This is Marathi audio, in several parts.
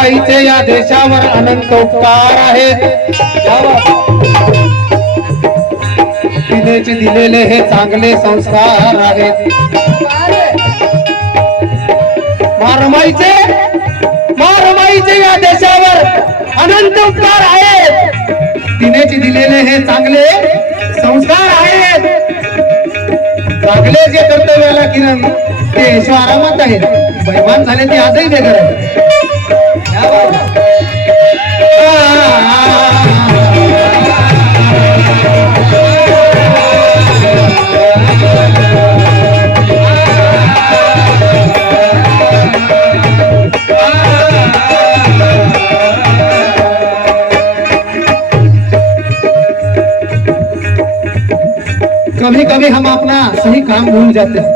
रमाईचे या देशावर अनंत उपकार आहेत. तिनेचे दिलेले हे चांगले संस्कार आहेत. रमाईचे या देशावर अनंत उपकार आहेत. तिनेचे दिलेले हे चांगले संस्कार आहेत. चांगले जे कर्तव्याला किरण ते ईश्वर आरामात आहेत. बैमान झाले ते आजही बेघर आहेत. कभी कभी हम अपना सही काम भूल जाते हैं.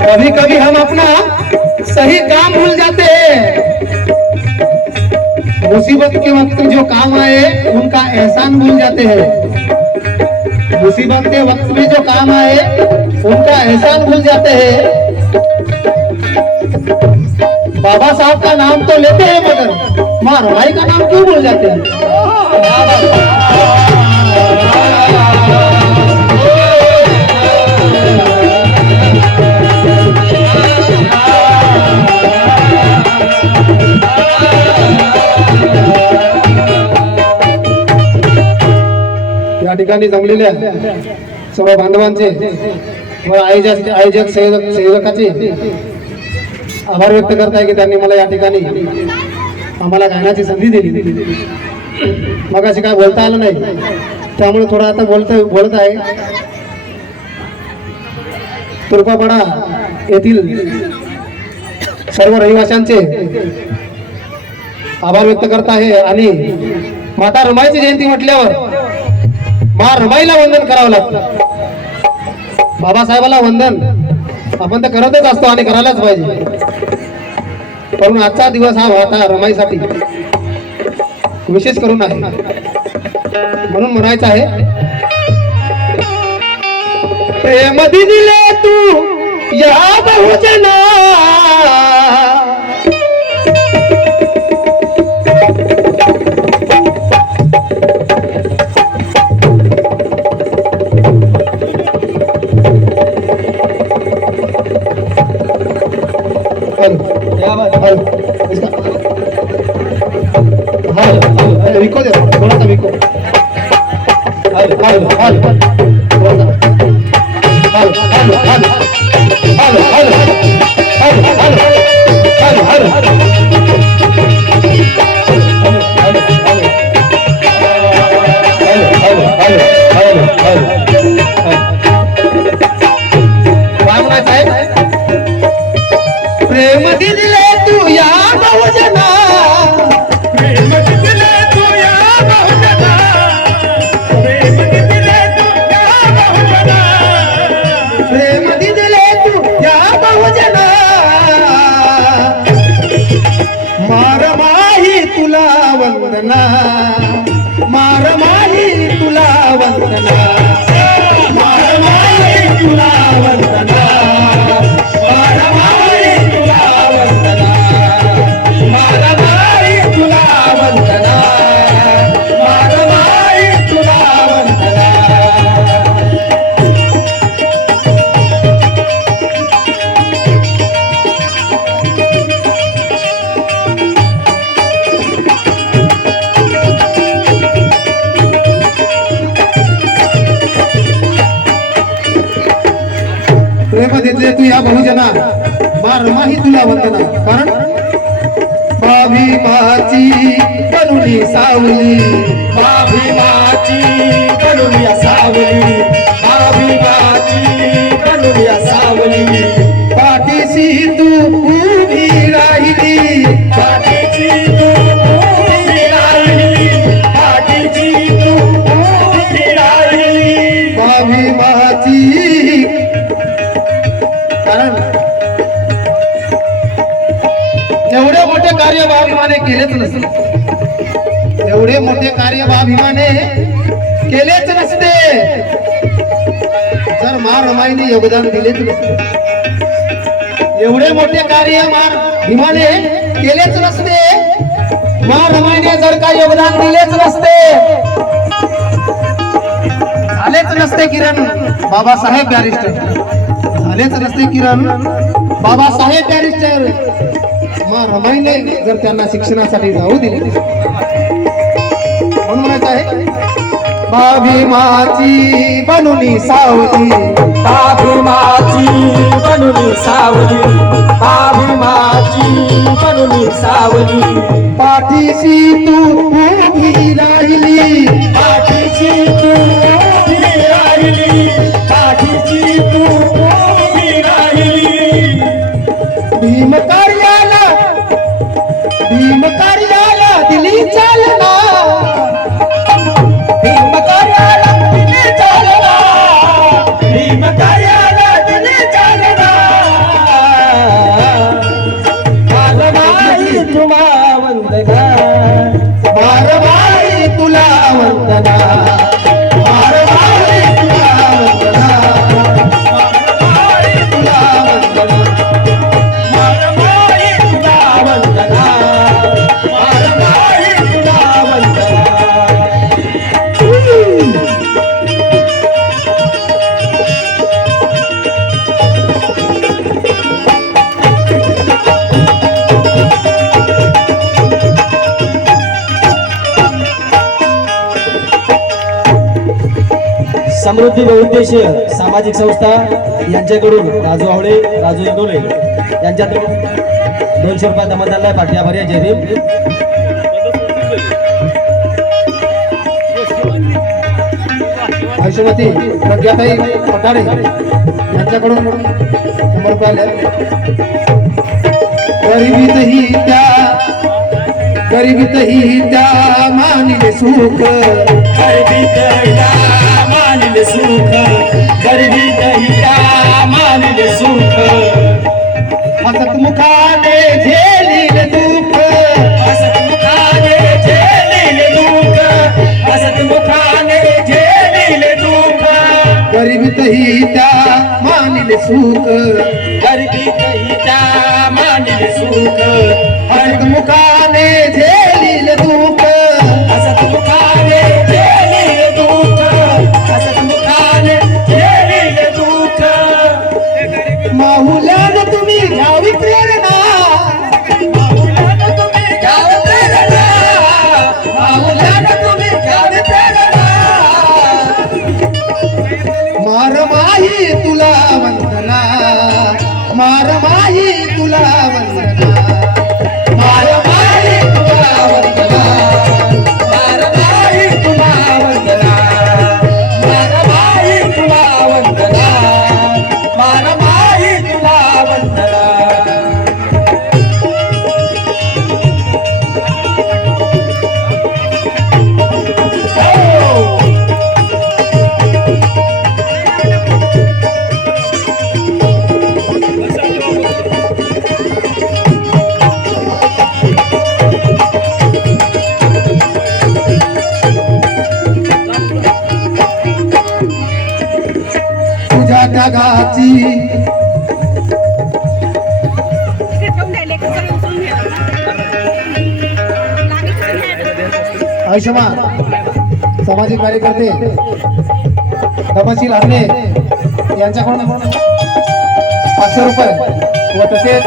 कभी कभी हम अपना सही काम भूल जाते हैं. मुसीबत के वक्त जो काम आए उनका एहसान भूल जाते हैं. मुसीबत के वक्त में जो काम आए उनका एहसान भूल जाते हैं. बाबा साहब का नाम तो लेते हैं मगर माँ रमाई का नाम क्यों भूल जाते हैं. या ठिकाणी जमलेल्या सर्व बांधवांचे व आयोजक संयोजकाचे आभार व्यक्त करताय की त्यांनी मला या ठिकाणी आम्हाला गाण्याची संधी दिली. मग अशी काय बोलता आलं नाही त्यामुळे थोडं आता बोलत आहे. तुर्पापाडा येथील सर्व रहिवाशांचे आभार व्यक्त करत आहे. आणि माता रमाईची जयंती म्हटल्यावर माँ रमाईला वंदन करावं लागतं. बाबासाहेबाला वंदन आपण तर करतच असतो आणि करायलाच पाहिजे. पण आजचा दिवस हा माता रमाईसाठी विशेष करून आहे. म्हणून म्हणायचं आहे, प्रेम दिले तू या बहुजना विको दे थोड़ा सा विको. Hello hello hello hello hello hello hello hello hello hello प्रेम दिले तू या बहुजना. तुला वंदना मारमाही तुला वंदना मारमाही तुला वंदना मारमाही तुला वंदना मारमाही तुला वंदना मारमाही तुला वंदना. प्रेम देतले तू या बहुजना माँ रमाही तुला वंदना. कारण भाभीमाची कनुनी सावली भाभीमाची कनुनी सावली भाभीमाची कनुनी सावली. पाठीशी तू उभी राहिली पाठीशी तू उभी राहिली पाठीशी तू उभी राहिली भाभीमाची. कारण एवढे मोठे कार्य भाभिमाने केलेच नसते. एवढे मोठे कार्य भाभिमाने केलेच नसते जर माँ रमाईने योगदान दिलेच नसते. एवढे मोठे कार्य मार भीमाने केलेच नसते, मार रमाईने जर का योगदान दिलेच नसते, झालेच नसते किरण बाबासाहेब बॅरिस्टर, झालेच नसते किरण बाबासाहेब बॅरिस्टर, मार रमाईने जर त्यांना शिक्षणासाठी जाऊ दिले. म्हणून म्हणायचं आहे भीमाची बनूनी सावली, भीमाची बनूनी सावली, भीमाची बनूनी सावली, पाठीशी तू उभी राहिली, पाठीची तू उभी राहिली, पाठीची तू उभी राहिली. भीम कार्याला दिली चालना, भीम कार्याला दिली चालना, भीम कार्याला दिली चालना. मारबाई तुला वंदना, मारबाई तुला वंदना, मारबाई तुला वंदना, मारबाई तुला वंदना, मारबाई तुला वंदना, मारबाई तुला वंदना. समृद्धी बहुउद्देशीय सामाजिक संस्था यांच्याकडून राजू आवळे, राजू इंगोले यांच्याकडून 200 रुपये मतदानला पाठी आभारी आहे. जय भीम. आयुष्यवती प्रज्ञाताई पठारे यांच्याकडून 100 रुपये आले. गरिबीतही त्या मानिले सुख, गरिबीतही मानिले सुख, गरिबीतही मानिले सुख. हसत मुखाने झेलील दुःख, हसत मुखाने झेलिले दुःख, हसत मुखाने झेलिले दुःख. गरिबीतही त्या मानिले सुख, गरिबीतही मानिले सुख, हसत मुखाने झेलील दुःख, हसत मुखाने झेलिले दुःख, हसत मुखाने झेलिले दुःख. माहुल्यानं तुम्ही घ्यावी प्रेरणा, माऊलानं तुम्ही घ्यावी प्रेरणा, माऊलानं तुम्ही घ्यावी प्रेरणा. मारमाही तुला वंदना, मारमाही तुला वंदना, मारमाही तुला वंदना, मारबाई तुला वंदना, मारबाई तुला वंदना, मारबाई तुला वंदना. तुझ्या त्यागाची आयुष्यमान सामाजिक कार्यकर्ते तपशील हरणे यांच्याकडून 500 रुपये व तसेच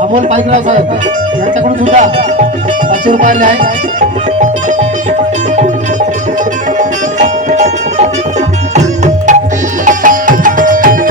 अमोल पाईकराव साहेब यांच्याकडून सुद्धा 500 रुपये आले आहेत.